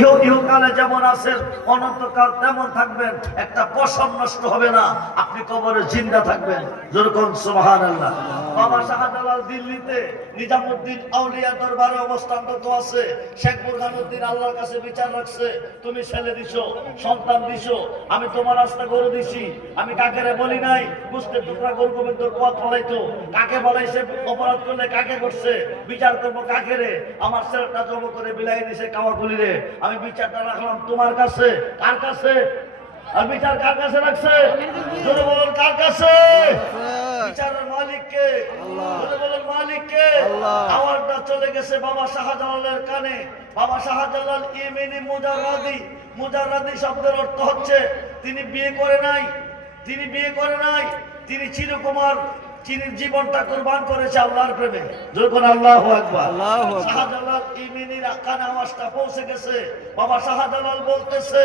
ইহকালে যেমন আছেন অনন্তকাল তেমন থাকবেন, একটা পশম নষ্ট হবে না, আপনি কবরে জিন্দা থাকবেন। যেরকম সুবহানাল্লাহ। বাবা শাহজালাল দিল্লিতে নিজামুদ্দিন আউলিয়া দরবারে অবস্থানরত আছে। শেখ বুরহানুদ্দিন আল্লাহর কাছে বিচার রাখছে, তুমি ছেলে দিছো, সন্তান দিছো, আমি তোমার রাস্তা গরু দিছি, আমি কাকেরে বলি নাই বুঝতে টুকরা গরু গোবিন্দর পথ ফলাইতো, কাকে বলাইছে, অপরাধ করলে কাকে করছে, বিচার করবো কাকে রে, আমার ছেলেটা জব করে বিলাই দিছে কাওয়াগুলি রে, আমি বিচারটা রাখলাম তোমার কাছে। কার কাছে? আর বিচার কার কাছে রাখছে? জোরে বলেন কার কাছে? বিচারের মালিক কে? জোরে বলেন মালিক কে? আওয়াজটা চলে গেছে বাবা শাহজালালের কানে। বাবা শাহজালাল ইমিনি মুজাররাদি, মুজাররাদি শব্দের অর্থ হচ্ছে তিনি বিয়ে করে নাই, তিনি বিয়ে করে নাই, তিনি চিরকুমার, তিনি জীবনটা কুরবান করেছে আল্লাহর প্রেমে। যখন আল্লাহু আকবার। শাহজালাল ইমিনির কানে আওয়াজটা পৌঁছে গেছে। বাবা শাহজালাল বলতেছে,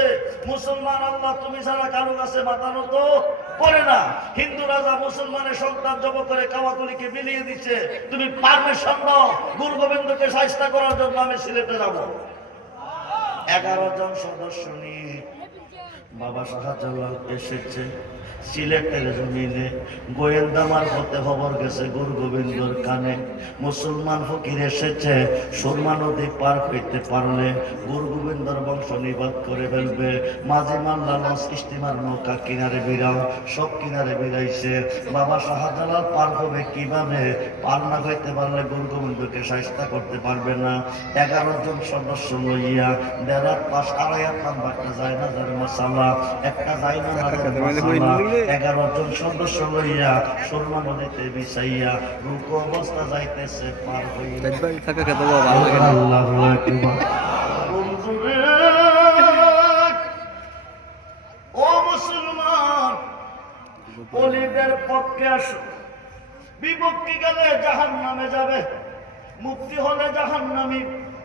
মুসলমান আল্লাহ তুমি ছাড়া কারো কাছে মাথা নত করে না। হিন্দু রাজা মুসলমানের সন্তান জব করে কাওয়াকুলিকে বিলিয়ে দিচ্ছে, তুমি পারমিশন দাও গুরু গোবিন্দকে শায়েস্তা করার জন্য আমি সিলেটে যাব। 11 জন সদস্য নিয়ে বাবা শাহজালাল এসেছে সিলেটের জমিনে। গোয়েন্দা মারফতে খবর গেছে গুরু গোবিন্দর কানে, মুসলমান ফকির এসেছে, সুরমা নদী পার হইতে পারলে গুরু গোবিন্দর বংশ নিবাদ করে ফেলবে। মাঝি মাল্লা লঞ্চ স্টিমার নৌকা কিনারে বিরাও, সব কিনারে বিরাইছে। বাবা শাহজালাল পার হবে কিভাবে? পার না হইতে পারলে গুরু গোবিন্দকে শায়েস্তা করতে পারবে না। 11 জন সদস্য লইয়া দেড়ার পাশ আড়াইয়ার নাম্বার একটা যায় না যার মশালা, একটা যায় না 11 জন সদস্য লইয়া সুরমা নদীতে বিছাইয়া রূপ অবস্থা যাইতেছে পার হইয়া। আল্লাহু আকবার। বন্ধুরে ও মুসলমান, ওলিদের পক্ষে আসো, বিপক্ষে গেলে জাহান্নামে যাবে। মুফতি হলে জাহান্নামী,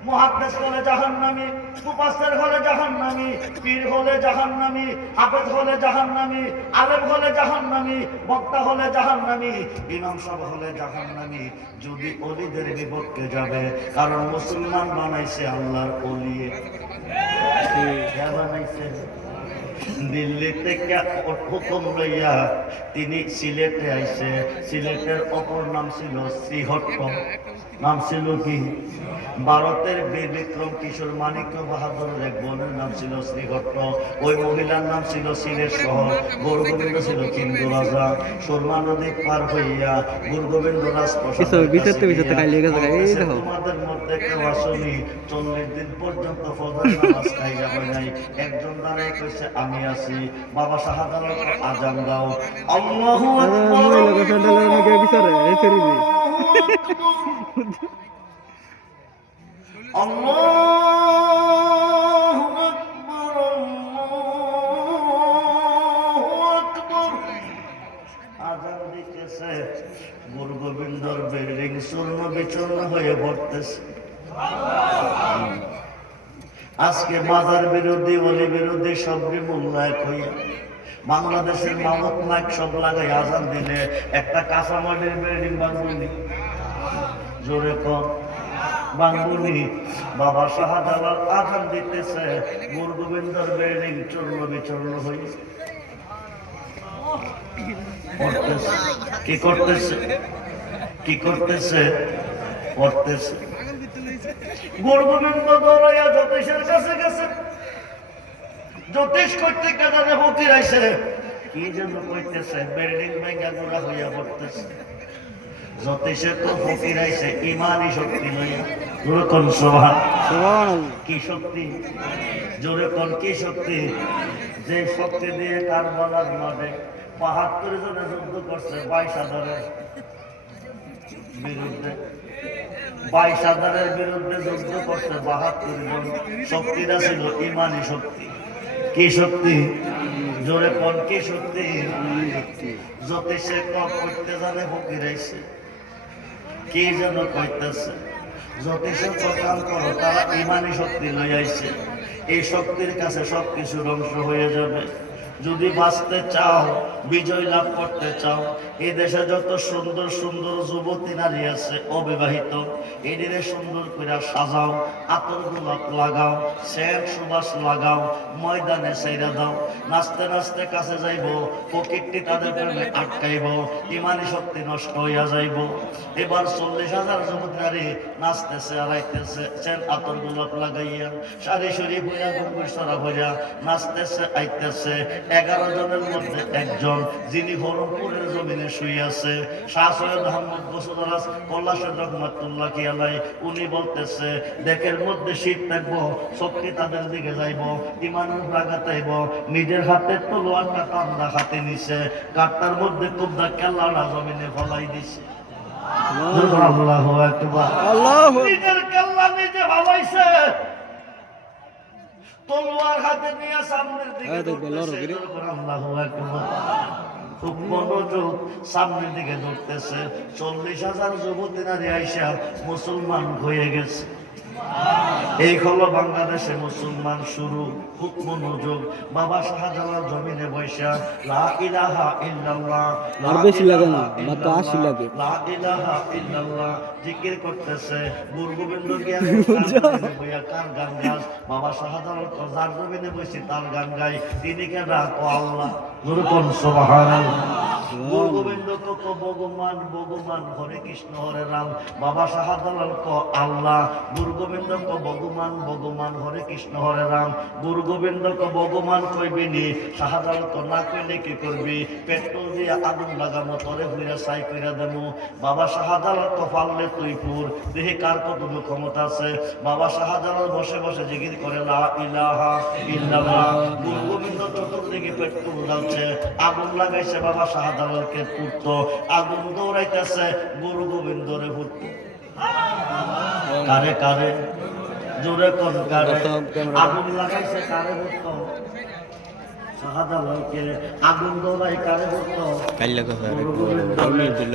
মুহাদ্দিস হলে জাহান্নামী, মুফাসসির হলে জাহান্নামী, পীর হলে জাহান্নামী, হাফেজ হলে জাহান্নামী, আলেম হলে জাহান্নামী, বক্তা হলে জাহান্নামী, ইমাম সাহেব হলে জাহান্নামী যদি ওলিদের বিপক্ষে যাবে। কারণ মুসলমান বানাইছে আল্লাহর ওলি। কে বানাইছে? দিল্লি থেকে হুকুম লইয়া তিনি সিলেটে আইছে। সিলেটের অপর নাম ছিল শ্রীহট্ট। নাম ছিল কি? ভারতের বীর বিক্রম কিশোর মানিক্য বাহাদুরের এক বোনের নাম ছিল শ্রীহট্ট। ওই মহিলার নাম ছিল সিলেট শহর। গুরু গোবিন্দ ছিল হিন্দু রাজা। সুরমা নদী পার হইয়া গুরু গোবিন্দ তোমাদের মধ্যে কেউ আসনি, 40 দিন পর্যন্ত ফজর নামাজ খাইয়া হয় নাই। একজন দাঁড়ায় কইছে আমি আছি। বাবা শাহজালাল আজান দাও, আল্লাহু আজান দিতেছে, গুরু গোবিন্দর বিল্ডিং চূর্ণ বিচূর্ণ হয়ে পড়তেছে। আজকে বাজার বিরোধী, অলি বিরোধী সবরি মূল্যায়ক হইয়া বাংলাদেশের মামত মাইক সব লাগাই আজান দিলে একটা কাঁচামাটির বিল্ডিং বাংবুনি, জোরে কম বাংবুনি। বাবা শাহজালাল আজান দিতেছে, গুরু গোবিন্দর বিল্ডিং চূর্ণ বিচূর্ণ হয়ে কি করতেছে? কি করতেছে? পড়তেছে। গুরু গোবিন্দ দৌড়াইয়া জ্যোতিষের কাছে গেছে। জ্যোতিষ করতে কাজে ফকির আইছে, কি জন্য কইতেছে? বিল্ডিং ভেঙে গুড়া হইয়া পড়তেছে। জ্যোতিষের তো ফকির আইছে ইমানি শক্তি লইয়া। জোরে কোন সুবহানাল্লাহ। কি শক্তি? জোরে কোন কি শক্তি? যে শক্তি দিয়ে কারবালার মাঠে ৭২ জনে যুদ্ধ করছে ২২,০০০-এর বিরুদ্ধে। ২২,০০০-এর বিরুদ্ধে যুদ্ধ করছে ৭২ জন। শক্তিটা ছিল ইমানি শক্তি। কি শক্তি? জোরে কোন কি শক্তি? জ্যোতিষে করতে জানে ফকির আইছে, কি যেন কইতেছে? জ্যোতিষের প্রকার করো, তারা ইমানি শক্তি লই আইছে। এই শক্তির কাছে সবকিছু ধ্বংস হয়ে যাবে। যদি বাঁচতে চাও, বিজয় লাভ করতে চাও, এই দেশে যত সুন্দর সুন্দর যুবতী নারী আছে অবিবাহিত, এদের সুন্দর করে সাজাও, আতর গোলাপ লাগাও, সেন্ট সুবাস লাগাও, ময়দানে সাইরা দাও। নাচতে নাচতে কাছে যাইব, পকেটটি তাদের প্রেমে আটকাইব, ইমানি শক্তি নষ্ট হইয়া যাইব। এবার 40,000 যুবতী নারী নাচতেছে আর আইতেছে, সেন্ট আতর গোলাপ লাগাইয়া, সারি সারি হইয়া গম্ভীরা হইয়া নাচতেছে আইতেছে। 11 জনের মধ্যে একজন, যিনি হরমপুরের জমিনে শুইয়াছে, শাহ সৈয়দ আহমদ বসুদরাজ কল্লাশের রহমাতুল্লাহ কি আলাই, উনি বলতেছে দেখের মধ্যে শীত থাকবো, শক্তি তাদের দিকে যাইব, ইমানের লাগাতাইব, নিজের হাতে তলোয়ারটা কান্দা হাতে নিছে, কাটটার মধ্যে কুবদা কেল্লাটা জমিনে ফলাই দিছে। আল্লাহু আকবার, নিজের কেল্লা নিজে ফলাইছে, তলোয়ার হাতে নিয়ে সামনের দিকে দৌড়তেছে। আল্লাহু আকবার, খুব মনোযোগ, সামনের দিকে দৌড়তেছে। 40,000 যুবতী নারী আইসা মুসলমান হয়ে গেছে। এই হলো বাংলাদেশে মুসলমান শুরু। খুব মনোযোগ, বাবা শাহজালাল জমিনে বৈশা লা ইলাহা ইল্লাল্লাহ, আর বেশি লাগে না, মাত্র 80 লাগে। লা ইলাহা ইল্লাল্লাহ জিকির করতেছে। গুরু গোবিন্দ কার গান গান? বাবা শাহজালাল তো যার জমিনে বসে তার গান গায়, তিনি কে ডাকো আল্লাহ, জোরে কোন সুবহানাল্লাহ। গুরু গোবিন্দ তো ভগবান ভগবান, হরে কৃষ্ণ হরে রাম, বাবা শাহজালাল কো আল্লাহ, গুরু গোবিন্দ কো ভগবান ভগবান, হরে কৃষ্ণ হরে রাম। গুরু গোবিন্দ কো ভগবান কইবি নি, শাহজালাল তো না কইলে কি করবি? পেট্রোল দিয়ে আগুন লাগানো, তরে ঘুরে সাই কইরা দেবো। বাবা শাহজালাল তো পারলে তুই পুর, দেখি কার কতটুকু ক্ষমতা আছে। বাবা শাহজালাল বসে বসে জিকির করে লা ইলাহা ইল্লাল্লাহ। গুরু গোবিন্দ চতুর্দিকে পেট্রোল জ্বালছে, আগুন লাগাইছে, বাবা শাহজালালকে পুড়তো, আগুন দৌড়াইতেছে, গুরু গোবিন্দরে পুড়তো। কারে কারে? জোরে কোন কারে? আগুন লাগাইছে কারে পুড়তো? শাহজালালকে। আগুন দৌড়াই কারে পুড়তো?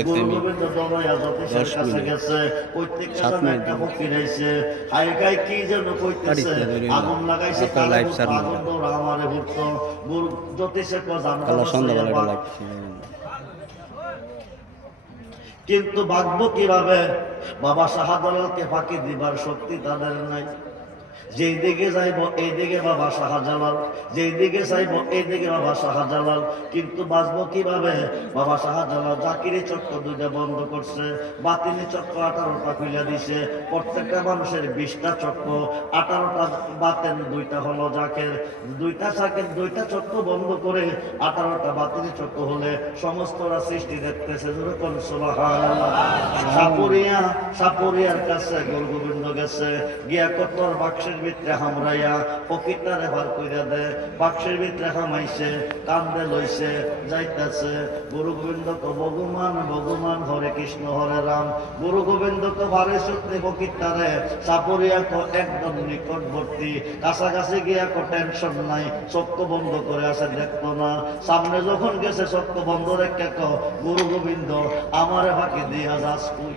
গুরু গোবিন্দ দৌড়াইয়া জ্যোতিষের কাছে গেছে, একটা ফকির আইছে, হাই গাই কি যেন কইতেছে, আগুন লাগাইছে কারে পুড়তো? আগুন দৌড়া আমারে পুড়তো। গুরু জ্যোতিষের কো জানলা, কিন্তু ভাগবো কিভাবে? বাবা শাহজালালকে ফাঁকি দিবার শক্তি তাদের নাই। যেই দিকে যাইব এই দিকে বাবা শাহজালাল, যেই দিকে যাইব এই দিকে বাবা শাহজালাল, কিন্তু বাঁচবো কিভাবে? বাবা শাহজালাল জাকিরি চক্র 2টা বন্ধ করছে, বাতিনি চক্র 18টা খুলে দিছে। প্রত্যেকটা মানুষের 20টা চক্র, 18টা বাতেন, 2টা হলো জাকের, 2টা জাকের, 2টা চক্র বন্ধ করে 18টা বাতিনি চক্র হলে সমস্তরা সৃষ্টি দেখতেছে। যেরকম সুবহানাল্লাহ। সাপুরিয়ার কাছে গুরু গোবিন্দ গেছে, গিয়া কতর বাক্সের ভিতরে হামরাইয়া পকেটটা রেফার কইরা দে, বাক্সের ভিতরে হামাইছে, কান্দে লইছে, যাইতেছে। গুরু গোবিন্দ কো ভগবান ভগবান, হরে কৃষ্ণ হরে রাম। গুরু গোবিন্দ কো ভারে সত্যি পকেটটারে, সাপুরিয়া কো একদম নিকটবর্তী, কাছাকাছি গিয়া কো টেনশন নাই, চক্ষু বন্ধ করে আছে, দেখতো না। সামনে যখন গেছে চক্ষু বন্ধ রেখে কো গুরু গোবিন্দ আমারে ফাঁকি দিয়া যাস কই?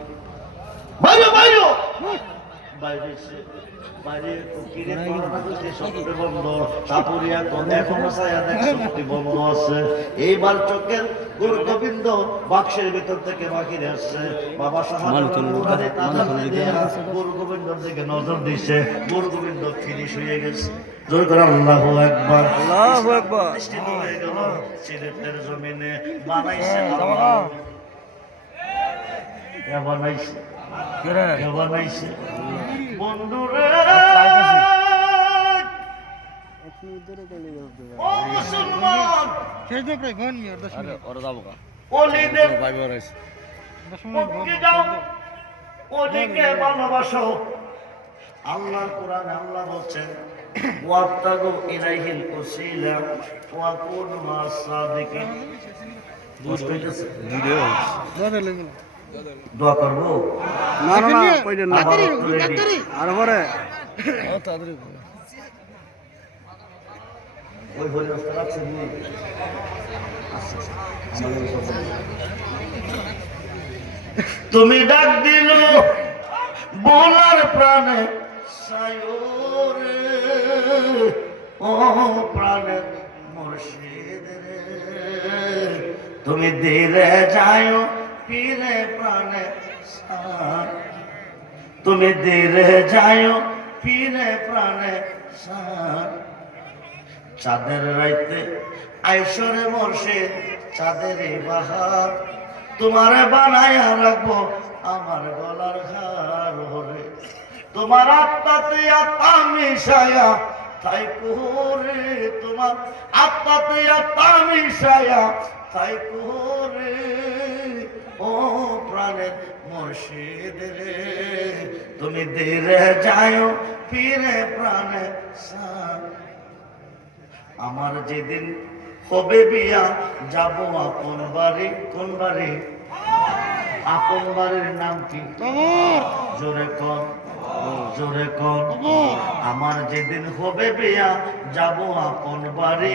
বাইরে বাইরে বাইরে বাইরে ফকিরে করোনা হইতে শক্তি বন্ধ, সাপুরিয়া তো এখনো ছায়া দেখ শক্তি বন্ধ আছে। এইবার চোখের গুরু গোবিন্দ বাক্সের ভিতর থেকে বাহিরে আসছে। বাবা শাহজালাল গুরু গোবিন্দর দিকে নজর দিছে, গুরু গোবিন্দ ফিনিশ হয়ে গেছে। জয় করে আল্লাহু আকবার, আল্লাহু আকবার। হয়ে গেল সিলেটের জমিনে, বানাইছে আল্লাহ। কে বানাইছে? কে বানাইছে? বন্ধুরে ও মুসলমান, ওদিকে ভালোবাসো। আল্লাহর কোরআনে আল্লাহ বলছেন ওয়াবতাগু ইলাইহিল ওসিলা ওয়া কুনু মা'আস সাদিকিন। বুঝতেছেন? দোয়া করব না না না, কইলেন না, আর পরে ওই বলে রাস্তা আছে নি। তুমি ডাক দিল বলার প্রাণে সায়রে, ও প্রাণে মুর্শিদ ধীরে যাও ফিরে প্রাণে সার, তুমি ধীরে যাও ফিরে প্রাণে সার। চাঁদের রাইতে আইসরে মুর্শিদ চাঁদের বাহার, তোমারে বানায়া রাখবো আমার গলার হার হরে। তোমার আত্মাতে আত্মা মিশায়া তাই কুহরে, তোমার আত্মাতে আত্মা মিশায়া তাই কুহরে। ও প্রাণের মুর্শিদ রে, তুমি ধীরে যাও ফিরে প্রাণে সার। আমার যেদিন হবে বিয়া যাব আপন বাড়ি। কোন বাড়ি? আপন বাড়ির নাম কি? জোরে কর, জোরে কর। আমার যেদিন হবে বিয়া যাব আপন বাড়ি,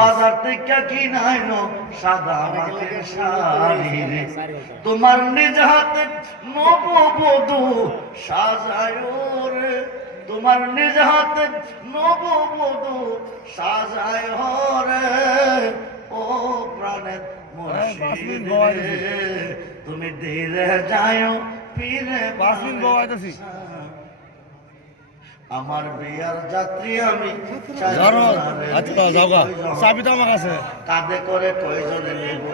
বাজার থেকে কিনাইনো সাদা মাটির শাড়ি রে। তোমার নিজ হাতে নববধূ সাজায় রে, তোমার নিজ হাতে নববধূ সাজায় হরে। ও প্রাণের মুর্শিদ রে, তুমি ধীরে যাও ফিরে প্রাণে সার। আমার বিয়ার যাত্রী আমি কাঁধে করে কয়জনে নেব?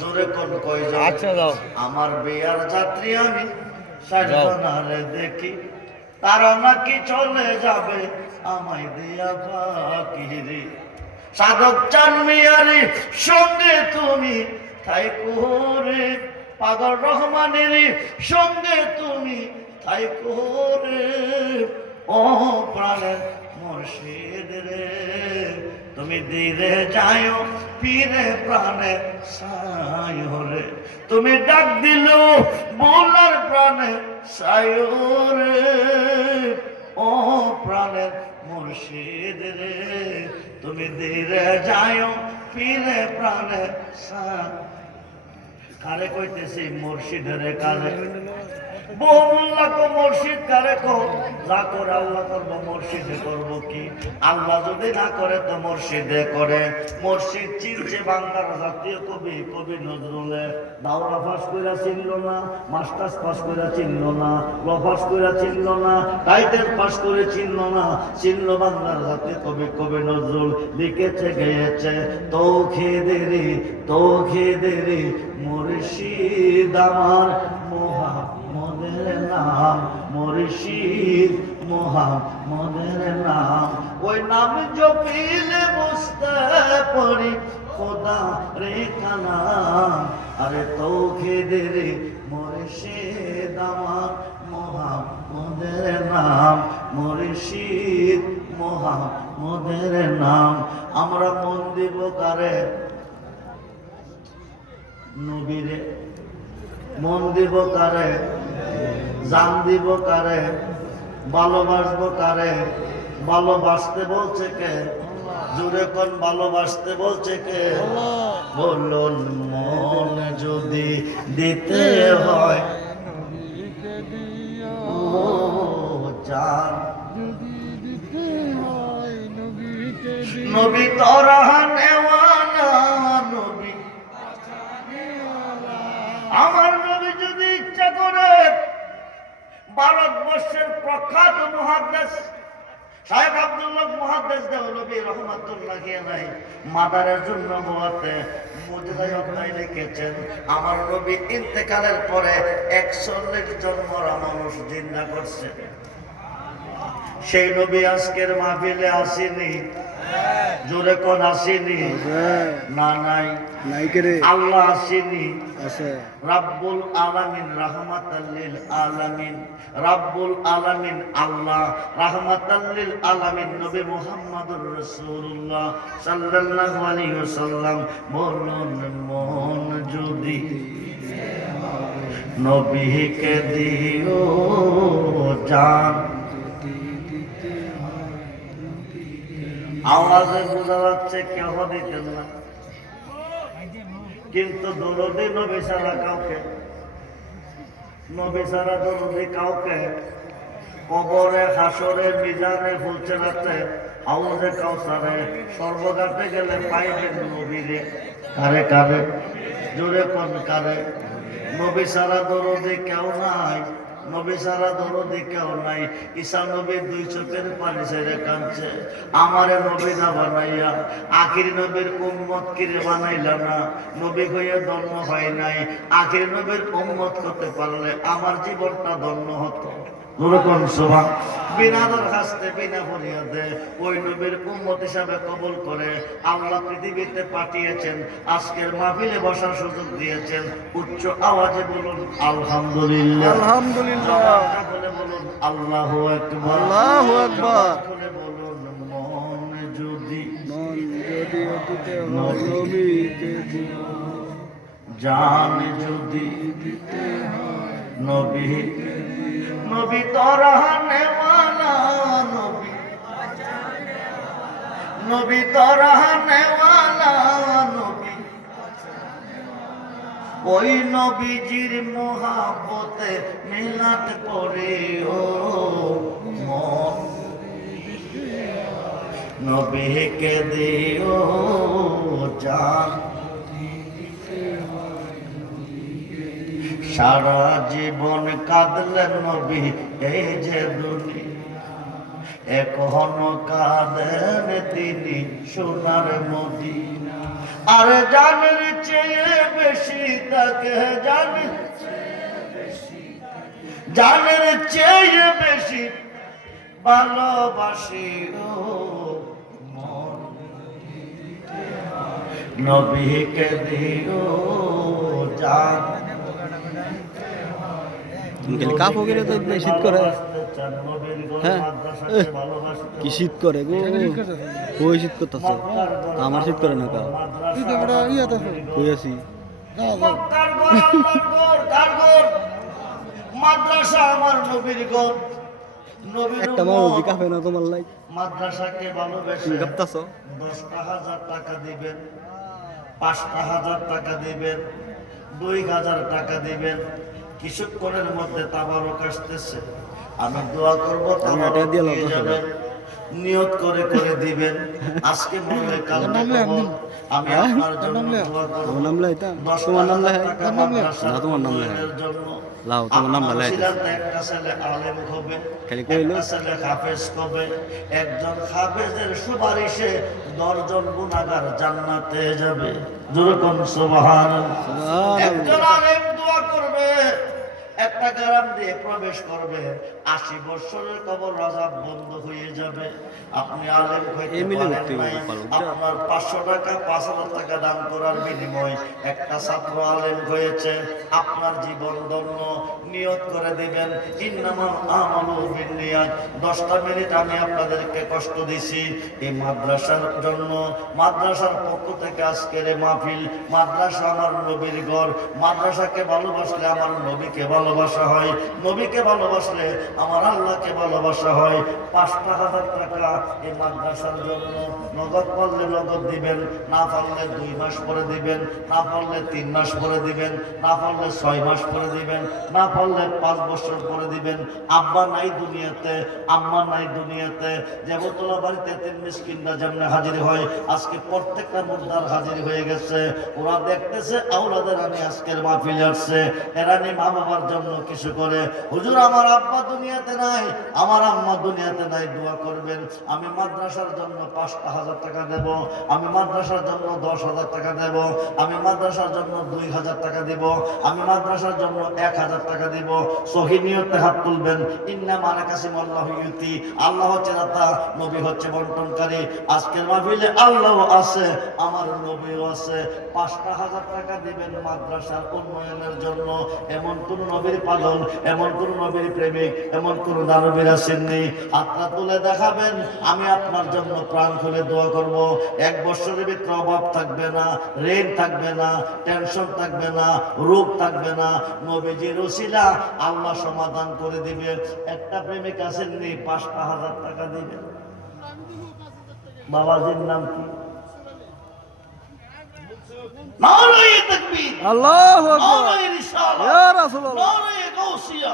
জোরে কোন কয়জন? আচ্ছা যাও। আমার বিয়ার যাত্রী আমি সাজনারে দেখি, তারা নাকি চলে যাবে আমায় দিয়া ফাঁকি। সাধক চান মিয়ারি সঙ্গে তুমি তাই কুহরে, পাগল রহমানের সঙ্গে তুমি তাই কুহরে। ও প্রাণের মুর্শিদ রে, তুমি ধীরে যাও ফিরে প্রাণে সায় হরে। তুমি ডাক দিল বলার প্রাণে সায় রে। ও প্রাণের মুর্শিদ রে, তুমি ধীরে যাও ফিরে প্রাণে সায়। কারে কইতেছি? মুর্শিদের কারে। বহুমুল্লা কো মুর্শিদ কারে কো, যা করে আল্লাহ করবো মুর্শিদে করবো কি? আল্লাহ যদি না করে তো মুর্শিদে করে। মুর্শিদ চিনছে বাংলার জাতীয় কবি কবি নজরুলে। দাওরা পাস কইরা চিনল না, মাস্টার্স পাস কইরা চিনল না, ল পাস কইরা চিনল না, টাইটেল পাস করে চিনল না, চিনল বাংলার জাতীয় কবি কবি নজরুল। লিখেছে গেয়েছে তৌখিদেরি তৌখিদেরি মুর্শিদ আমার মোহাম্মদের নাম, মুর্শিদ মোহাম্মদের নাম। ওই নাম জপিলে বুঝতে পারি খোদা রে কালাম। আরে তৌখিদের মুর্শিদ আমার মোহাম্মদের নাম, মুর্শিদ মোহাম্মদের নাম। আমরা মন দিব কারে? নবীরে। মন দিব কারে? জান দিব কারে? ভালোবাসবো কারে? ভালোবাসতে বলছে কে? জুড়ে কোন ভালোবাসতে বলছে কে? বলুন মন যদি দিতে হয় ও জান, নবী তোরা নেওয়ানা, নবী আমার নবী যদি ইচ্ছা করে ভারতবর্ষের প্রখ্যাত মুহাদ্দিস শাইখ আব্দুল্লাহ মুহাদ্দিস দেওলভী রহমাতুল্লাহ আলাইহি মাদারের জন্য বলতে মুজাহিদ লিখেছেন, আমার নবী ইন্তেকালের পরে 41 জন মরা মানুষ জিন্দা করছে। সেই নবী আজকের মাহফিলে আসেনি? জোরে কোন আসেনি? না নাই আল্লাহ আসেনি? রাব্বুল আলামিন রাহমাতাল লিল আলামিন, রাব্বুল আলামিন আল্লাহ, রাহমাতাল লিল আলামিন নবী মুহাম্মদুর রাসূলুল্লাহ সাল্লাল্লাহু আলাইহি ওয়াসাল্লাম। বলুন মন যদি নবীকে দিও জান। আওয়াজে বোঝা যাচ্ছে কেউ দিতেন না, কিন্তু দরদে নবী ছাড়া কাউকে, নবী ছাড়া দরদে কাউকে কবরে, হাসরে, মিজানে, ফুলচেরাতে, হাউজে কাউসারে, সর্বঘাটে গেলে পাইবেন নবীরে। কারে কারে জোরে কোন কারে? নবী সারা দরদে কেউ নাই, নবী সারা দরদে কেউ নাই। ঈসা নবীর দুই চোখের পানি ছেড়ে কাঁদছে, আমারে নবী না বানাইয়া আখির নবীর উম্মত কিরে বানাইলা না। নবী হয়ে ধন্য হয় নাই, আখির নবীর উম্মত করতে পারলে আমার জীবনটা ধন্য হতো। দুরকম শোভা বিনা দরখাস্তে, বিনা ফরিয়াদে ওই নবীর উম্মত হিসাবে কবুল করে আল্লাহ পৃথিবীতে পাঠিয়েছেন, আজকের মাহফিলে বসার সুযোগ দিয়েছেন। উচ্চ আওয়াজে বলুন আলহামদুলিল্লাহ, আলহামদুলিল্লাহ, বলে বলুন আল্লাহু আকবার, আল্লাহু আকবার। বলে বলুন মন যদি মন যদি দিতে হয় নবীকে দিও, জান যদি নবী, নবী তরাহনে ওয়ালা নবী, নবী তরাহনে ওয়ালা নবী, ওই নবীজির মোহাব্বতে মিলাদ পড়ে ও মন, নবীকে দিও জান। সারা জীবন কাঁদলেন নবী এই যে দুনিয়া, এখনো কাঁদেন তিনি সোনার মদিনা। আর জানের চেয়ে বেশি তাকে জানে, জানের চেয়ে বেশি ভালোবাসি ও মন, নবীকে দিও জান। তুমি খালি কাপড় গেলে তো শীত করে। হ্যাঁ কি শীত করে গো, ওই শীত করতেছে, আমার শীত করে না। কাউ কই আছি মাদ্রাসা আমার নবীর ঘর, নবীর একটা মানুষ কাপে না তোমার লাই। মাদ্রাসাকে ভালোবেসে তুমি কাঁপতাছ? 10,000 টাকা দিবেন, 5,000 টাকা দিবেন, 2,000 টাকা দিবেন। কিছুক্ষণের মধ্যে তাবারক আসতেছে, আমি দোয়া করবো তাবারক পেয়ে যাবেন। নিয়ত করে করে দিবেন, আজকে মরলে কালকে কবর। আমি আপনার জন্য দোয়া করব। তোমার নাম লাইতা? 10,000 তোমার নাম লাই? টাকা মাদ্রাসার না, তোমার নাম লাই। উন্নয়নের জন্য। লাও, তোমার নাম আপনার লাই। ছিলাতে একটা ছেলে আলেম হবে, খালি কইলো একটা ছেলে হাফেজ হবে। একজন হাফেজের সুপারিশে 10 জন গুনাহগার জান্নাতে যাবে। যেরকম সুবহানাল্লাহ। একজন আলেম দোয়া করবে, একটা গ্রাম দিয়ে প্রবেশ করবে, 80 বছরের কবর আযাব বন্ধ হয়ে যাবে। আপনি আলেম হইতে পারেন নাই, আপনার 500 টাকা 5,000 টাকা দান করার বিনিময়ে একটা ছাত্র আলেম হয়েছে, আপনার জীবন ধন্য। নিয়ত করে দিবেন ইন্নামাল আমালু বিন্নিয়াত। 10টা মিনিট আমি আপনাদেরকে কষ্ট দিছি এই মাদ্রাসার জন্য, মাদ্রাসার পক্ষ থেকে আজকের এই মাহফিল। মাদ্রাসা আমার নবীর ঘর, মাদ্রাসাকে ভালোবাসলে আমার নবীকে ভালোবাসা হয়, নবীকে ভালোবাসলে আমার আল্লাহকে ভালোবাসা হয়। 5,000 টাকা এই মাদ্রাসার জন্য নগদ পারলে নগদ দিবেন, না পারলে 2 মাস পরে দিবেন, না পারলে 3 মাস পরে দিবেন, না পারলে 6 মাস পরে দিবেন, না পারলে 5 বছর পরে দিবেন। আব্বা নাই দুনিয়াতে, আম্মা নাই দুনিয়াতে, দেবতলা বাড়িতে 3 মিসকিনরা যেমনে হাজির হয়, আজকে প্রত্যেকটা মুর্দার হাজির হয়ে গেছে। ওরা দেখতেছে আওলাদের রানী আজকের মাহফিল আসছে, এরানি মা বাবার জন্য কিছু করে। হুজুর আমার আব্বা দুনিয়াতে নাই, আমার আম্মা দুনিয়াতে নাই, দোয়া করবেন। আমি মাদ্রাসার জন্য 5,000 টাকা দেব, আমি মাদ্রাসার জন্য 10,000 টাকা দেব, আমি মাদ্রাসার জন্য 2,000 টাকা দেব, আমি মাদ্রাসার জন্য 1,000 টাকা দিব। সহি নিয়তে হাত তুলবেন। ইন্নামা আনা কাসিমুল্লাহু ইউতি, আল্লাহ হচ্ছে দাতা, নবী হচ্ছে বন্টনকারী। আজকের মাহফিলে আল্লাহ আছে, আমার নবীও আছে। 5,000 টাকা দিবেন মাদ্রাসার উন্নয়নের জন্য। এমন কোন নবীর পাগল, এমন কোন নবীর প্রেমিক, এমন কোন দানবীর আসেননি। হাতটা তুলে দেখাবেন, আমি আপনার জন্য প্রাণ খুলে দোয়া করব। 1 বছরের ভিতরে অভাব থাকবে না, ঋণ থাকবে না, টেনশন থাকবে না, রোগ থাকবে না। নবীজির ওসিলা আল্লাহ সমাধান করে দিবে। একটা প্রেমিক আসেননি, 5,000 টাকা দিবেন। বাবাজির নাম কি? নারায়ে তাকবীর, আল্লাহু আকবার, নারায়ে রিসালাত, ইয়া রাসূলুল্লাহ। নারায়ে গাউসিয়া।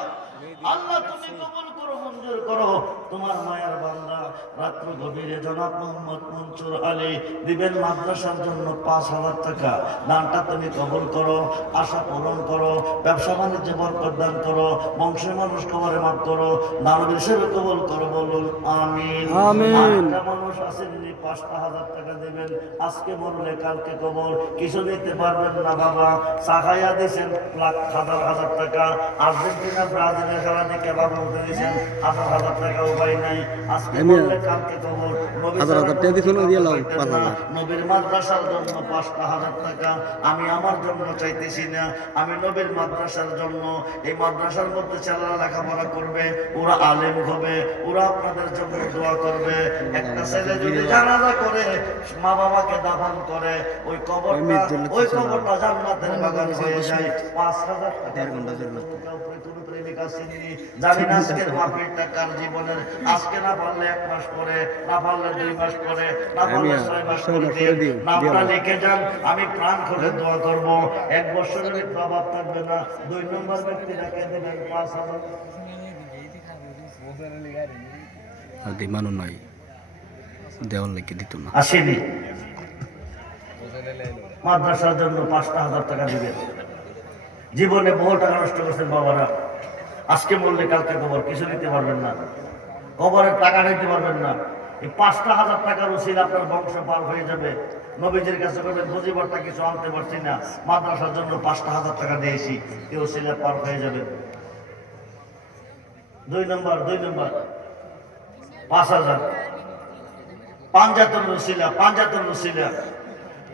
আল্লাহ তুমি কবুল করো। মঞ্জুর করো। তোমার মায়ের বান্দা রাত্র গভীরে জনাব মোহাম্মদ মনসুর আলী দিবেন মাদ্রাসার জন্য 5,000 টাকা। দানটা তুমি কবুল করো, আশা পূরণ করো, ব্যবসা বাণিজ্যে বরকত দান করো, বংশের মানুষ কবরে মাফ করো, দানব হিসেবে কবুল করো, বলুন আমিন। আমিন। আরেকটা মানুষ আসেননি 5,000 টাকা দেবেন, আজকে মরলে কালকে কবর, কিছু দিতে পারবেন না বাবা, সাহায়া দিয়েছেন লাখ হাজার টাকা, আর্জেন্টিনা ব্রাজিলের খেলা দেখে বাবা উঠে দিয়েছেন 1,000 টাকা, উপায় নাই, আজকে মরলে কালকে কবর। হাজার টাকা দিয়েছিল, দিয়ে লাও 5,000। নবীর মাদ্রাসার জন্য 5,000 টাকা আমি আমার জন্য চাইতেছি না, আমি নবীর মাদ্রাসার জন্য। এই মাদ্রাসার মধ্যে ছেলেরা লেখাপড়া করবে, ওরা আলেম হবে, ওরা আপনাদের জন্য দোয়া করবে। একটা ছেলে যদি জানাজা করে মা বাবাকে দাফন করে, ওই কবরটা জান্নাতের বাগান হয়ে যায়। 5,000 টাকা জানি না আজকের মাহফিল টাকার জীবনের, আজকে না পারলে 1 মাস পরে, না পারলে 2 মাস পরে, না পারলে 6 মাস পরে দিয়ে নামটা লিখে যান, আমি প্রাণ খুলে দোয়া করব। 1 বছরের প্রভাব থাকবে না। 2 নম্বর ব্যক্তিটাকে দেবেন 5,000। আর দিমানো নাই, দেওয়াল লিখে দিত না। আসেনি মাদ্রাসার জন্য 5,000 টাকা দিবেন। জীবনে বহু টাকা নষ্ট করছেন বাবারা, আজকে বললে কালকে কবর, কিছু নিতে পারবেন না, কবরের টাকা নিতে পারবেন না। এই 5,000 টাকার উসিলা আপনার বংশ পার হয়ে যাবে। নবীজির কাছে বলবেন বুঝিবারটা কিছু আনতে পারছি না, মাদ্রাসার জন্য 5,000 টাকা দিয়েছি, এই উসিলা পার হয়ে যাবে। 2 নম্বর 5,000 পাঞ্জাতন উসিলা, পাঞ্জাতন উসিলা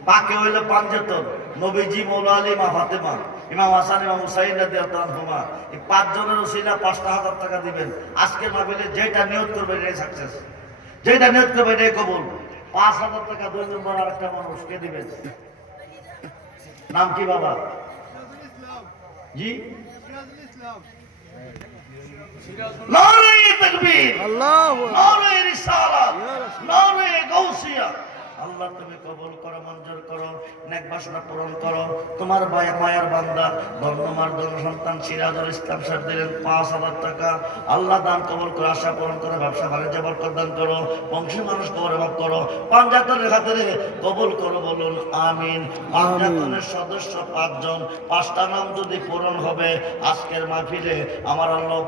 পাকে হইলো পাঞ্জাতন, নবীজি, মৌলা আলী, মা ফাতেমা, ইমাম হাসান, ইমাম হুসাইন রাদিয়াল্লাহু আনহুমা, এই 5 জনের উসিলা 5,000 টাকা দিবেন। আজকে মাহফিলে যেটা নিয়ত করবে এটাই সাকসেস, যেটা নিয়ত করবে এটাই কবুল। 5,000 টাকা 2 নম্বর আরেকটা মানুষকে দিবেন। নাম কি বাবা? জি, নারে তাকবীর, আল্লাহু নারে রিসালাত, নারে গাউসিয়া। আল্লাহ তুমি কবুল করো, মঞ্জুর করো, নেক বাসনা পূরণ করো। তোমার মায়ের বান্দা ধর্মমার সন্তান সিরাজুল ইসলাম সাহেব দিলেন 5,000 টাকা। আল্লাহ দান কবুল করো, আশা পূরণ করো, ব্যবসা বাণিজ্যে বরকত দান করো, বংশী মানুষ কবরে মাফ করো, পাঞ্জাতনের খাতিরে কবুল করো, বলুন আমিন। পাঞ্জাতনের সদস্য 5 জন, 5টা নাম যদি পূরণ হবে আজকের মাহফিলে, আমার আল্লাহ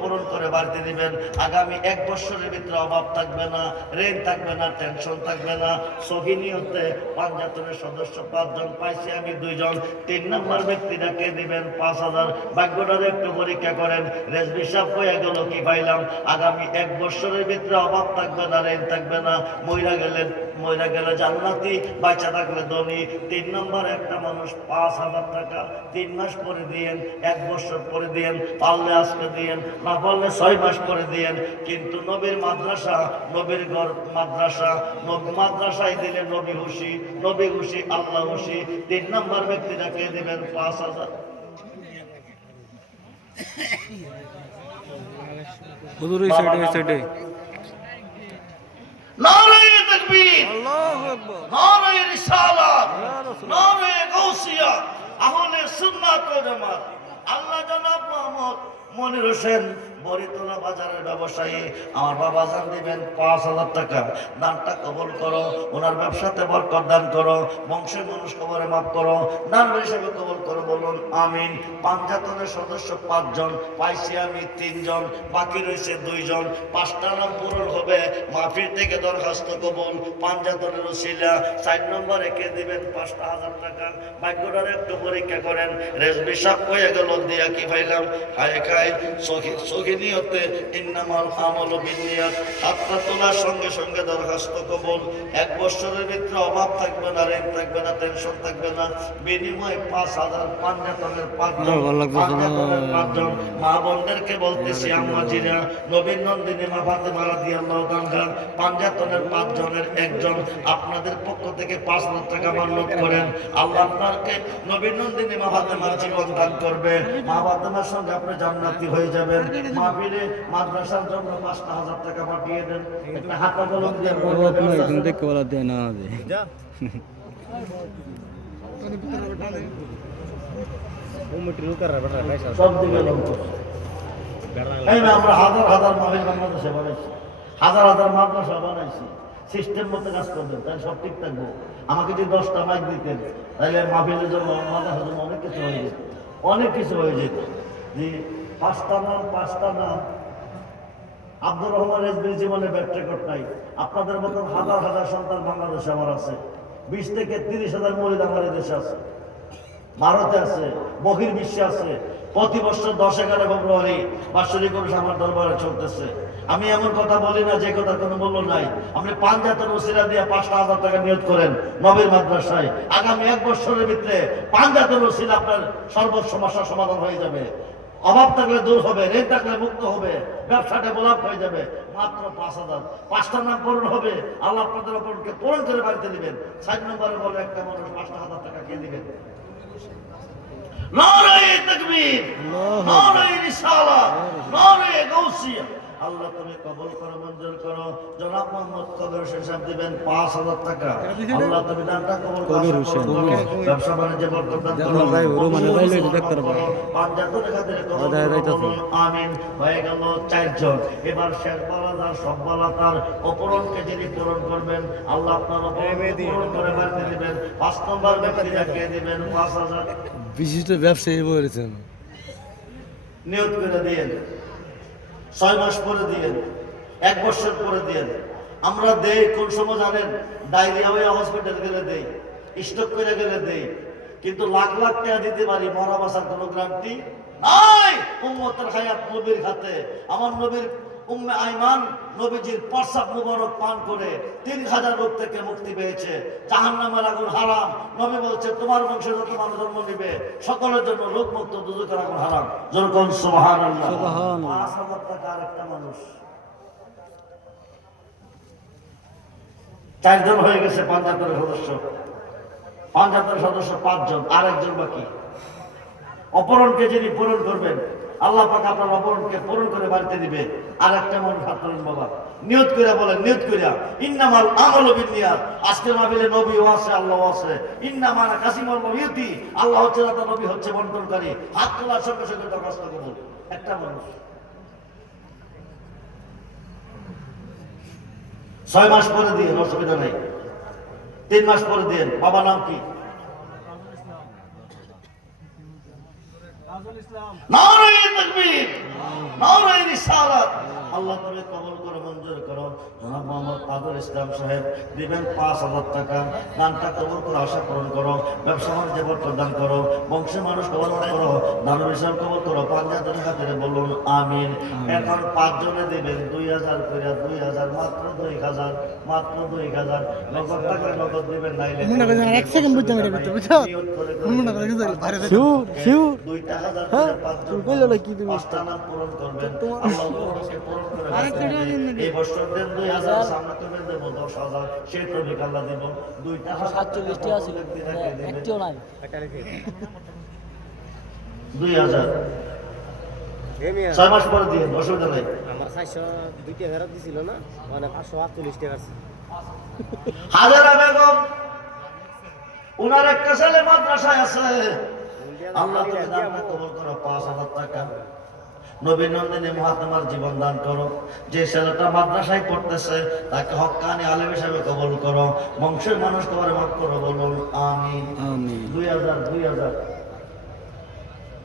পূরণ করে বাড়িতে দিবেন। আগামী 1 বছরের ভিতরে অভাব থাকবে না, ঋণ থাকবে না, টেনশন থাকবে না। সহিনিয়তে পাঞ্জাতনের সদস্য 5 জন পাইছি আমি 2 জন। 3 নম্বর ব্যক্তিটাকে দিবেন 5,000। ভাগ্যটার একটু পরীক্ষা করেন, রেজবি সাহেব হয়ে গেল কি পাইলাম। আগামী 1 বছরের ভিতরে অভাব থাকবে না, ঋণ থাকবে না, মইরা গেলে জান্নাতি, বাচ্চা থাকলে ধনী। 3 নম্বর একটা মানুষ 5,000 টাকা 3 মাস পরে দিয়েন, 1 বছর পরে দিয়েন, পারলে আজকে দিয়েন, না পারলে 6 মাস পরে দিয়েন। কিন্তু নবীর মাদ্রাসা, নবীর ঘর মাদ্রাসা, মাদ্রাসায় দিলে নবী খুশি, নবী খুশি, আল্লাহ খুশি। 3 নম্বর ব্যক্তিটাকে দিবেন 5,000। হুজুর এই সাইডে নারে তাকবীর, আল্লাহু আকবার, নারে রিসালাত, নারে গাউসিয়া, আহলে সুন্নাত ওয়াল জামাত। আল্লাহ জনাব মোহাম্মদ মনির হোসেন বরিতলা বাজারের ব্যবসায়ী, আমার বাবা জান দিবেন 5,000 টাকা। দানটা কবুল করো, ওনার ব্যবসাতে বরকত দান করো, বংশের মানুষ কবরে মাফ করো, দান হিসেবে কবুল করো, বলুন আমিন। পাঞ্জাতনের সদস্য 5 জন পাইছি আমি 3 জন, বাকি রয়েছে 2 জন। 5টা নাম পূরণ হবে, মাহফিল থেকে দরখাস্ত কবুল, পাঞ্জাতনের উসিলা। 4 নম্বরে কে দিবেন 5,000 টাকা। ভাগ্যটার একটু পরীক্ষা করেন, রেজবি সাহেব হয়ে গেল, দিয়া কি পাইলাম, খায় নিয়তে ইন্নামাল আমালু বিন্নিয়াত। হাতটা তোলার সঙ্গে সঙ্গে দরখাস্ত কবুল। 1 বছরের ভিতরে অভাব থাকবে না, ঋণ থাকবে না, টেনশন থাকবে না। বিনিময়ে 5,000 পাঞ্জাতনের 5 জন মা বোনদেরকে বলতেছি, আম্মাজিরা, নবীন নন্দিনী মা ফাতেমা রাদিয়াল্লাহু তাআলা পাঞ্জাতনের 5 জনের 1 জন আপনাদের পক্ষ থেকে 5,000 টাকা মান্যত করেন। আল্লাহ আপনাকে নবীন নন্দিনী মা ফাতেমার জীবন দান করবে, মা ফাতেমার সঙ্গে আপনি জান্নাতি হয়ে যাবেন। মাহফিলে মাদ্রাসার জন্য 5,000 টাকা পাঠিয়ে দেন। একটা হাতা কলম দিয়ে দেখতে বলা দেয় না সব দিকে লম্বা এই না, আমরা হাজার হাজার মাহফিল বাংলাদেশে বানাইছি, হাজার হাজার মাদ্রাসা বানাইছি। সিস্টেম মতো কাজ করবেন, তাহলে সব ঠিক থাকবো। আমাকে যদি 10টা মাইক দিতেন, তাহলে মাহফিলের জন্য, মাদ্রাসার জন্য অনেক কিছু হয়ে যেত, অনেক কিছু হয়ে যেত। যে 5টা নাম আব্দুর রহমান রেজবির জীবনে ব্যাট রেকর্ড নাই। আপনাদের মতন হাজার হাজার সন্তান বাংলাদেশে আমার আছে, 20 থেকে 30,000 মরিদ আমার এই দেশে আছে, ভারতে আছে, বহির্বিশ্বে আছে। প্রতি বছর 10-11 ফেব্রুয়ারি বাৎসরিক অনুষ্ঠান আমার দরবারে চলতেছে। আমি এমন কথা বলি না যে কথা কোনো মূল্য নাই। আপনি পাঞ্জাতের ওসিলা দিয়ে 5,000 টাকা নিয়োগ করেন নবীর মাদ্রাসায়, আগামী 1 বছরের ভিতরে পাঞ্জাতের ওসিলা আপনার সর্ব সমস্যার সমাধান হয়ে যাবে। অভাব থাকলে দূর হবে, ঋণ থাকলে মুক্ত হবে, ব্যবসা ডেভেলপ হয়ে যাবে। মাত্র 5,000, 5টা নাম পূরণ হবে। আল্লাহ আপনাদের অপরকে পূরণ করে বাড়িতে দিবেন। 4 নম্বরে বলে একটা মানুষ 5,000 টাকা কে দিবেন? নারায়ে তাকবীর, নারায়ে রিসালাত, নারায়ে গাউসিয়া। আল্লাহ তুমি কবুল করো, মঞ্জুর করো। জনাব মোহাম্মদ কবির হোসেন সাহেব দিবেন 5,000 টাকা। আল্লাহ তুমি দানটা কবুল করো, ব্যবসা বাণিজ্য বরকত দান করো। পাঞ্জাবের খাতিরে কবুল করো, আমিন। হয়ে গেল 4 জন। এবার শেষ বলা যার সব বলা তার অপরণকে যিনি পূরণ করবেন, আল্লাহ আপনার অপরণকে পূরণ করে বাড়িতে দিবেন। 5 নম্বর ব্যক্তি যাকে দিবেন 5,000 বিশিষ্ট ব্যবসায়ী বলেছেন, নিয়ত করে দিয়েন। 6 মাস পরে দিয়েন, 1 বছর পরে দিয়েন। আমরা দেই কোন সময় জানেন? ডায়রিয়া হয়ে হসপিটাল গেলে দেই, স্ট্রোক করে গেলে দেই। কিন্তু লাখ লাখ টাকা দিতে পারি, মরা বাঁচার কোনো গ্যারান্টি নাই। উম্মতের হায়াত নবীর হাতে। আমার নবীর উম্মে আইমান নবীজির প্রসাব মুবারক পান করে 3,000 রোগ থেকে মুক্তি পেয়েছে। জাহান্নামের আগুন হারাম। নবী বলছে তোমার বংশে যত মানুষ জন্ম নিবে সকলের জন্য রোগ মুক্ত, দুজকের আগুন হারাম। যেরকম সুবহানাল্লাহ। 5,000 টাকা আরেকটা মানুষ। 4 জন হয়ে গেছে পাঞ্জাবের সদস্য। পাঞ্জাবের সদস্য 5 জন, আরেকজন বাকি। অপরণকে যিনি পূরণ করবেন, আল্লাহ পাক আপনার অপরণকে পূরণ করে বাড়িতে দিবে। আর একটা মানুষ হাত তোলেন বাবা, নিয়ত করে বলেন, নিয়ত করিয়া ইন্নামাল আমালু বিন্নিয়াত। আজকের মাহফিলে নবীও আছে, আল্লাহও আছে। ইন্নামা কাসিমুল নবিয়তি, আল্লাহ হচ্ছে দাতা, নবী হচ্ছে বন্টনকারী। হাত তোলার সঙ্গে সঙ্গে দরখাস্ত করুন। একটা মানুষ 6 মাস পরে দিয়ে অসুবিধা নাই, 3 মাস পরে দিয়ে। বাবা নাম কি? নারায়ে তাকবীর, নারায়ে রিসালাত। আল্লাহ তুমি কবুল করো, মঞ্জুর করো। জনাব মোহাম্মদ তাজুল ইসলাম সাহেব দিবেন 5,000 টাকা। দানটা কবুল করো, আশা পূরণ করো, ব্যবসা বাণিজ্য বরকত দান করো, বংশের মানুষ কবুল করো, দানুর হিসাব কবুল করো। পাঞ্জাবের খাতিরে বলুন আমিন। এখন 5 জনে দিবেন 2,000 করে, 2,000, মাত্র 2,000, মাত্র 2,000। নগদ টাকা নগদ দিবেন, নাইলে মনে করেন 1 সেকেন্ড বুঝতে পারি বুঝছো, মনে করেন শিউর শিউর 2,000 হ্যাঁ, করে 5 জন। তুমি কইলে কি তুমি 5টা নাম পূরণ করবেন। আল্লাহ তোমাকে পূরণ করে রাখবেন। এই বছর দেন 2,000, সামনে তুমি দেব 10,000। সেই তৌফিক আল্লাহ দিব। 2টা 47 টা আছে, একটিও নাই। 2,000 6 মাস পরে দিয়ে অসুবিধা নাই। আমার 402 টাকা ফেরত দিছিল না, মানে 548 টাকা আছে। হাজারা বেগম উনার একটা ছেলে মাদ্রাসায় আছে। আল্লাহ তুমি দানটা কবুল করো, 5,000 টাকা। নবী নন্দিনী মহাত্মার জীবন দান করো। যে ছেলেটা মাদ্রাসায় পড়তেছে তাকে হক্কানি আলেম হিসাবে কবুল করো, বংশের মানুষ কবরে মাফ করো, বলুন আমিন। 2,000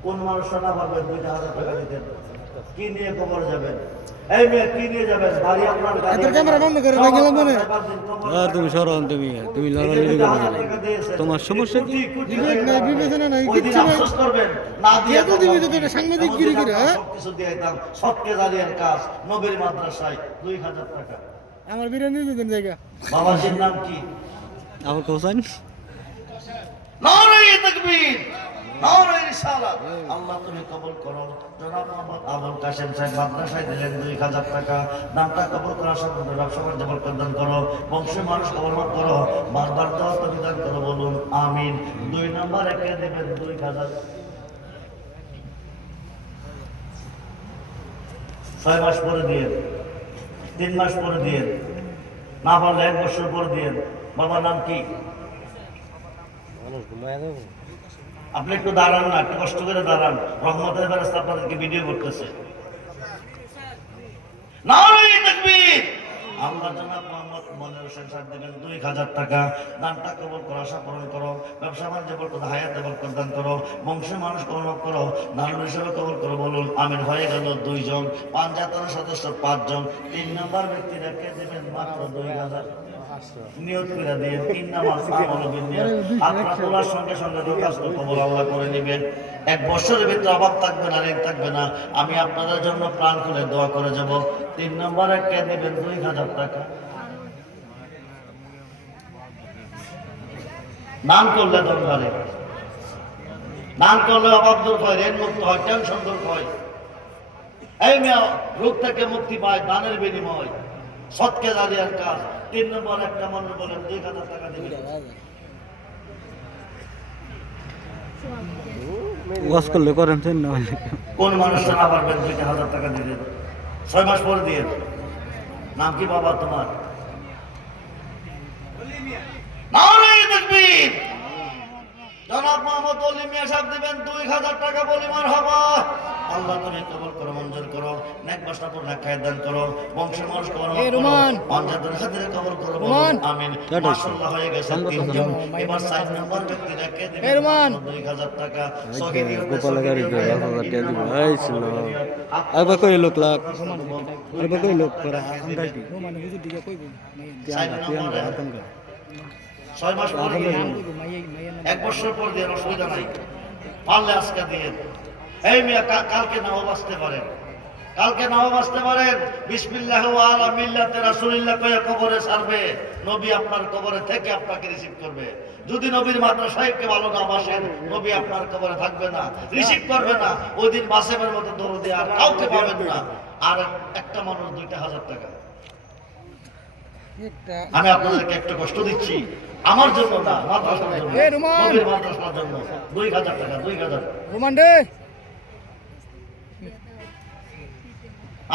কোন মানুষটা না পারবেন 2,000 টাকা দিতেন? কি নিয়ে কবর যাবেন? এই মেয়ে কি নিয়ে যাবেন? বাড়ি আপনার গাড়ি। এত ক্যামেরা বন্ধ করে রাখলাম মনে। আর তুমি সরন, তুমি লড়ালড়ি করে গেলে তোমার সমস্যা কি? বিবেক নাই, বিবেচনা নাই, ওই দিন কিচ্ছু নাই। আফসোস করবেন না দিয়ে এত দিবি তো এটা সাংবাদিক গিরি করে, হ্যাঁ? সবকিছু দিয়ে দিতাম। সৎকে জারিয়ার কাজ নবীর মাদ্রাসায় 2,000 টাকা। আমার বিরিয়ানি দিতেন জায়গা। বাবাজির নাম কি? আমার কোসান নারায়ে তাকবীর, নারায়ে রিসালাত। আল্লাহ তুমি কবুল করো। জনাব মোহাম্মদ আবুল কাসেম সাহেব মাদ্রাসায় দিলেন 2,000 টাকা। নামটা কবুল করো, আশা করো, ব্যবসা বাণিজ্য বরকত দান করো, বংশের মানুষ কবুল মাফ করো, বারবার দাও তুমি দান করো, বলুন আমিন। 2 নম্বর একে দেবেন 2,000। 6 মাস পরে দিয়ে, 3 মাস পরে দিয়ে, না পারলে 1 বছর পরে দিয়ে। বাবার নাম কি? মানুষ ঘুমায় যাবে। আপনি একটু দাঁড়ান না, একটু কষ্ট করে দাঁড়ান। রহমতের ফেরেশতা আপনাদেরকে ভিডিও করতেছে। নারায়ে তাকবীর। আল্লাহ জনাব মোহাম্মদ মনির হোসেন সাহেব দিবেন 2000 টাকা। দানটা কবুল করো, আশা পূরণ করো, ব্যবসা বাণিজ্য বরকত, হায়াতে বরকত দান করো, বংশের মানুষ কবুল করো, নারী হিসেবে কবুল করো। বলুন আমিন। হয়ে গেল 2 জন, পাঞ্জাতনের সদস্য 5 জন। 3 নম্বর ব্যক্তি রেখে দিবেন মাত্র 2000। নিয়ত করে দিয়ে 3 নামাজ আমলবিন নিয়ে আপনারা তোলার সঙ্গে সঙ্গে দরখাস্ত কবুল আল্লাহ করে নেবেন। 1 বছরের ভিতরে অভাব থাকবে না, ঋণ থাকবে না। আমি আপনাদের জন্য প্রাণ খুলে দোয়া করে যাব। 3 নম্বরে কে দিবেন 2000 টাকা। দান করলে দরকারে, দান করলে অভাব দূর হয়, ঋণ মুক্ত হয়, টেনশন দূর হয়। এই মেয়ে রোগ থেকে মুক্তি পায় দানের বিনিময়, সৎকে জারিয়ার কাজ। 3 নম্বর একটা মনে বলেন 2000 টাকা দিবেন। ওয়াজ করলে করেন না কোন মানুষটা না পারবেন 2000 টাকা দিয়ে দেবেন? 6 মাস পরে দিয়ে। নাম কি বাবা তোমার? নারায়ে তাকবীর। জনাব মোহাম্মদ অলি মিয়া সাহেব দিবেন 2000 টাকা। বলি মারহাবা। আল্লাহ তুমি কবুল করো, মঞ্জুর করো, নেক বাসনা পূর্ণ খায় দান করো, বংশের মানুষ কবুল করো, পাঞ্জাতের খাতিরে কবুল করো। বলুন আমিন। মাশাআল্লাহ হয়ে গেছে 3 জন। এবার 4 নম্বর ব্যক্তি রেখে দিবেন 2000 টাকা। শহীদ গোপাল গাড়ি দে 1000 টাকা দিব এই ছিল আবার কই লোক লাগ আবার কই লোক করা আঙ্গাইটি মানে হুজুর দিকে কইব আতঙ্ক 6 মাস পরে দিয়ে, 1 বছর পর দিয়ে অসুবিধা নাই। পারলে আজকে দিয়ে। এই মিয়া কালকে নাও বাঁচতে পারেন, কালকে নাও বাঁচতে পারেন। বিসমিল্লাহ আলা মিল্লাতে রাসূলিল্লাহ কয়ে কবরে ছাড়বে। নবী আপনার কবরে থেকে আপনাকে রিসিভ করবে। যদি নবীর মাদ্রাসাকে ভালো না বাসেন, নবী আপনার কবরে থাকবে না, রিসিভ করবে না। ওই দিন বাসেবের মতো দরদি আর কাউকে পাবেন না। আর একটা মানুষ 2000 টাকা। আমি আপনাদেরকে একটা কষ্ট দিচ্ছি, আমার জন্য না, মাদ্রাসার জন্য, নবীর মাদ্রাসার জন্য 2000 টাকা। 2000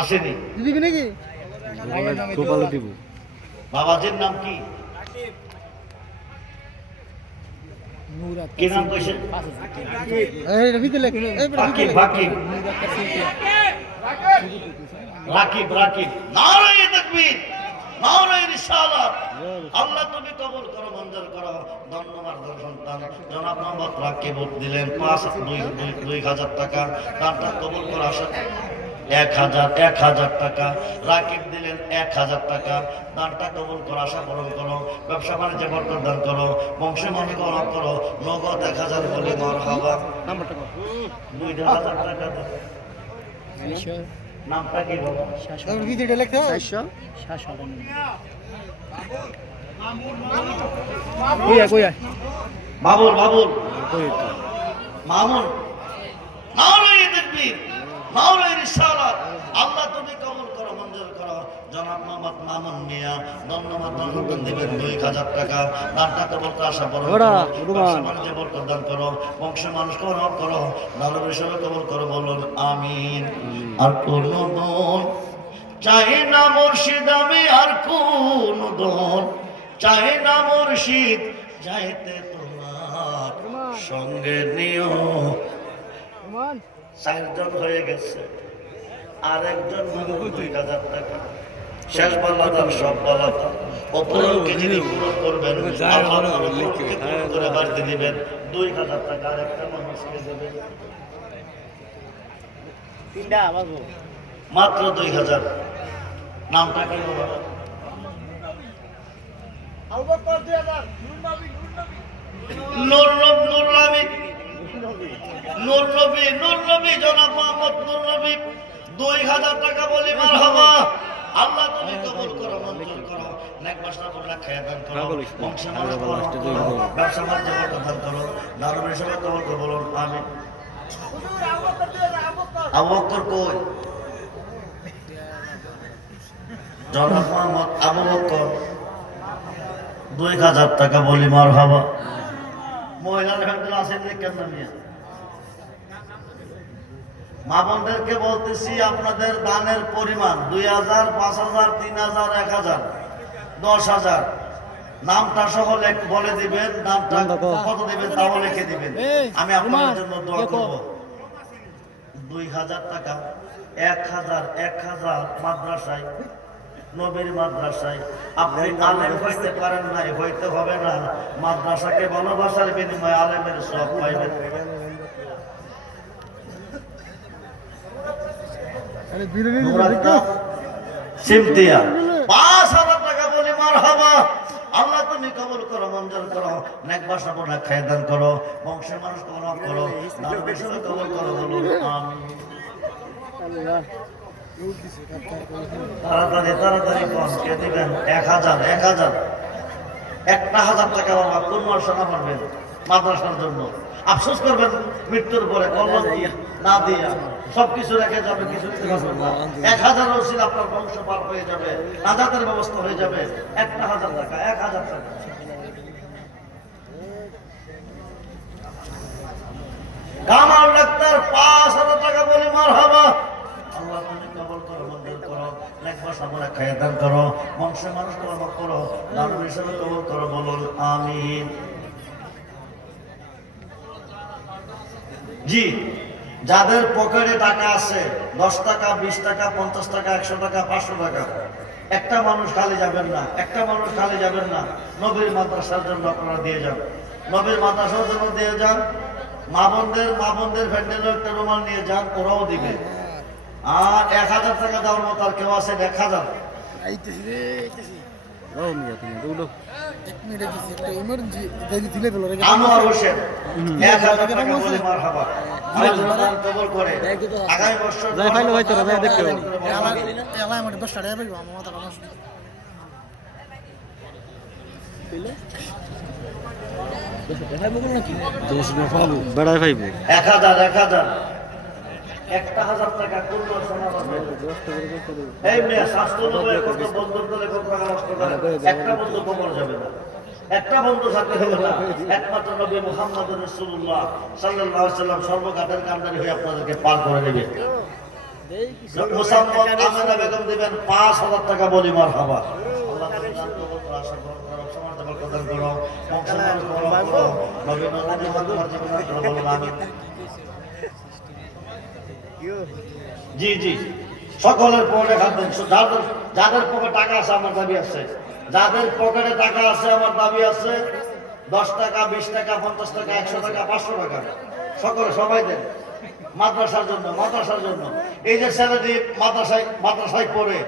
আসেনি। দিবি নাকি? গোপাল দিব বাবাজির নাম কি? কি নাম কইছে? রাকিব। রাকিব। রাকিব। নারায়ে তাকবীর, নারায়ে রিসালাত। আল্লাহ তুমি কবুল করো, মঞ্জুর করো। ধন্যবাদ সন্তান জনাব মোহাম্মদ রাকিব দিলেন 2000 টাকা। দানটা কবুল করো, আশা 1000 টাকা। রাকিব দিলেন 1000 টাকা। দানটা কবুল করো, আশা পূরণ করো, ব্যবসা বাণিজ্য বরকত দান করো, বংশের মানুষ গৌরব করো। নগদ 1000 বলে মারহাবা। 2000 টাকা দেন। নামটা কি বাবা? বাবুল। বাবুল মামুন। নারায়ে তাকবীর, নারায়ে রিসালাত। আল্লাহ তুমি কবুল করো, মঞ্জুর করো। জনাব মোহাম্মদ মামুন মিয়া ধন্যবাদ সন্তান দিবেন 2000 টাকা। দানটা কবুল করো, আশা পূরণ করো, ব্যবসা বাণিজ্য বরকত দান করো, বংশের মানুষ গৌরব করো, ভালোবাসা কবুল করো। বলুন আমিন। আর কোন দন চাই না মুর্শিদ, আমি আর কোন দন চাই না মুর্শিদ, যাইতে তোমার সঙ্গে নিও। 4 জন হয়ে গেছে, আর একজন 2000 টাকা। শেষ বাল্লাদার সব বাল্লাদার অপরকে যিনি পূরণ করবেন, আল্লাহ অপরকে পূরণ করে বাড়িতে দিবেন 2000 টাকা। আর একটা মানুষকে দেবেন মাত্র 2000। নামটা কি বাবা? নূর নবী জনাব মোহাম্মদ নূর নবী 2000 টাকা। বলি মারহাবা। আল্লাহ তুমি কবুল করো, মঞ্জুর করো, নেক বাসনা পূর্ণ খায় দান করো, বংশের মানুষ কবুল করো, ব্যবসা বাণিজ্য বরকত দান করো, দারুণ হিসেবে কবুল করো। বলুন আমিন। আবু বকর কই? জনাব মোহাম্মদ আবু বকর 2000 টাকা। বলি মারহাবা। মহিলার ভেতরে আছেন কেন নিয়ে? মা বোনদেরকে বলতেছি, আপনাদের দানের পরিমাণ 2000, 5000, 3000, 1000, 10000 নামটা সহ বলে দিবেন। নামটা কত দিবেন তাও লিখে দিবেন। আমি আপনাদের জন্য দোয়া করব। 2000 টাকা 1000 মাদ্রাসায়, নবীর মাদ্রাসায় আপনি আলেম হইতে পারেন নাই, হইতে হবে না। মাদ্রাসাকে ভালোবাসার বিনিময়ে আলেমের সব পাইবেন। সিমতিয়া 5000 টাকা বলি মারহাবা। আল্লাহ তুমি কবুল করো, মঞ্জুর করো, নেক বাসা পোনা খায় দান করো, বংশের মানুষ কবুল করো, দান হিসেবে কবুল করো, বলুন আমিন। তাড়াতাড়ি তাড়াতাড়ি কোন কে দিবেন? 1000 1000 টাকা বাবা কোন মাসে না পারবেন মাদ্রাসার জন্য। আফসোস করবেন মৃত্যুর পরে, কল্যাণ দিয়া না দিয়া সবকিছু রেখে যাবে, কিছু দিতে পারবেন না। 1000 ওসিলা আপনার বংশ পার হয়ে যাবে, নাজাতের ব্যবস্থা হয়ে যাবে। 1000 টাকা 1000 টাকা। কামাল ডাক্তার 5000 টাকা বলি মারহাবা। আল্লাহ তুমি কবুল করো, মঞ্জুর করো, নেক বাসা পোনা খায় দান করো, বংশের মানুষ কবুল করো, দান হিসেবে কবুল করো, বলুন আমিন। জি, যাদের পকেটে টাকা আছে 10 টাকা 20 টাকা 50 টাকা 100 টাকা 500 টাকা, একটা মানুষ খালি যাবেন না, একটা মানুষ খালি যাবেন না। নবীর মাদ্রাসার জন্য আপনারা দিয়ে যান, নবীর মাদ্রাসার জন্য দিয়ে যান। মা বোনদের ভ্যান্ডেল একটা রুমাল নিয়ে যান, ওরাও দিবে। আর 1000 টাকা দেওয়ার মতো আর কেউ আছে? 1000 আনোয়ার হোসেন 1000 টাকা বলে মারহাবা। আল্লাহ দান কবুল করে। আগামী বছর যাই ফাইলো ভাই তোরা যাই দেখতে পাবো। বেড়াই ফাইবো 1000 একটা 1000 টাকা কোন সোনা পাবে? এই মেয়ে স্বাস্থ্য নবে কত বন্ধুর দলে কত টাকা নষ্ট করে, একটা বন্ধু কবর যাবে না, একটা বন্ধু থাকতে হবে না। একমাত্র নবী মুহাম্মদ রাসূলুল্লাহ সাল্লাল্লাহু আলাইহি ওয়াসাল্লাম সর্বকালের কান্ডারি হয়ে আপনাদেরকে পার করে নেবে। মুসাম্মদ আমেনা বেগম দিবেন 5000 টাকা বলি মারহাবা। আল্লাহ তাআলা দান কবুল করো, আশা করো, সমাজে বরকত দান করো, বংশের মানুষ কবুল করো, নবী নবী মাধ্যমে জীবন করো, বলুন আমিন। জি জি, সকলের পকেটে হাত দেন। যাদের পকেটে টাকা আছে আমার দাবি আছে, যাদের পকেটে টাকা আছে আমার দাবি আছে। 10 টাকা 20 টাকা 50 টাকা 100 টাকা 500 টাকা সকলে সবাই দেন মাদ্রাসার জন্য, মাদ্রাসার জন্য। এই যে ছেলেটি মাদ্রাসায় পড়ে,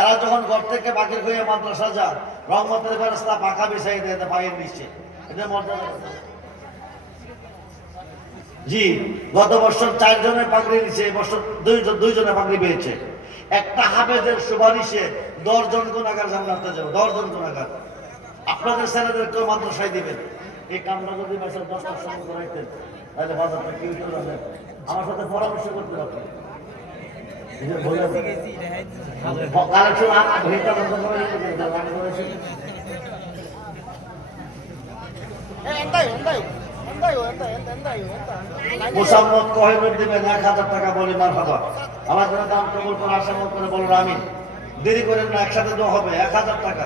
এরা যখন ঘর থেকে বাকির হয়ে মাদ্রাসা যান, রহমতের ফেরেশতা পাখা বিছাই দেয় পায়ের নিচে, এটা মর্যাদা। জি, গত বছর 4 জনের পাগড়ি নিচ্ছে, এই বছর 2 জনের পাগড়ি পেয়েছে। একটা হাফেজের সুপারিশে 10 জন গুনাহগার জান্নাতে যাবে, 10 জন গুনাহগার। আপনাদের ছেলেদেরকেও মাদ্রাসায় দিবেন। এই কামটা যদি মাসের 10টার সময় করাইতেন, তাহলে বাজারটা কি হইতো জানেন? আমার সাথে পরামর্শ করতে হবে। মুসাম্মদ কহিনুর দিবেন 1000 টাকা বলে মারহাবা। আমার জন্য দাম কবুল করে, আশা করে বলুন আমিন। দেরি করেন না, একসাথে দেওয়া হবে 1000 টাকা।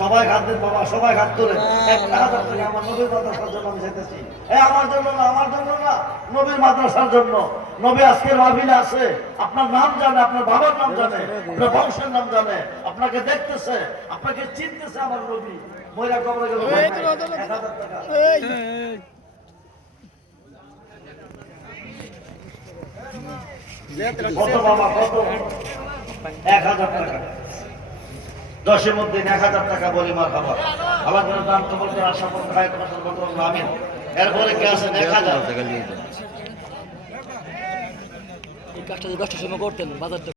সবাই হাত দেন বাবা, সবাই হাত তোলেন। 1000 টাকা আমার নবীর মাদ্রাসার জন্য আমি চাইতেছি। আমার জন্য না, আমার জন্য না, নবীর মাদ্রাসার জন্য। নবী আজকের মাহফিলে আছে, আপনার নাম জানে, আপনার বাবার নাম জানে, আপনার বংশের নাম জানে, আপনাকে দেখতেছে, আপনাকে চিনতেছে আমার নবী। মহিলা কবরে গেল 1000 টাকা। কত বাবা, কত? 1000 টাকা। 10-এর মধ্যে 1000 টাকা বলি মারহাবা। আল্লাহ যেন দান কবুল করে, আশা করতে হয় তোমার সাথে বলতে বলবো আমিন। এরপরে কে আছে? 1000 এই কাজটা 10টার সময় করতেন বাজারটা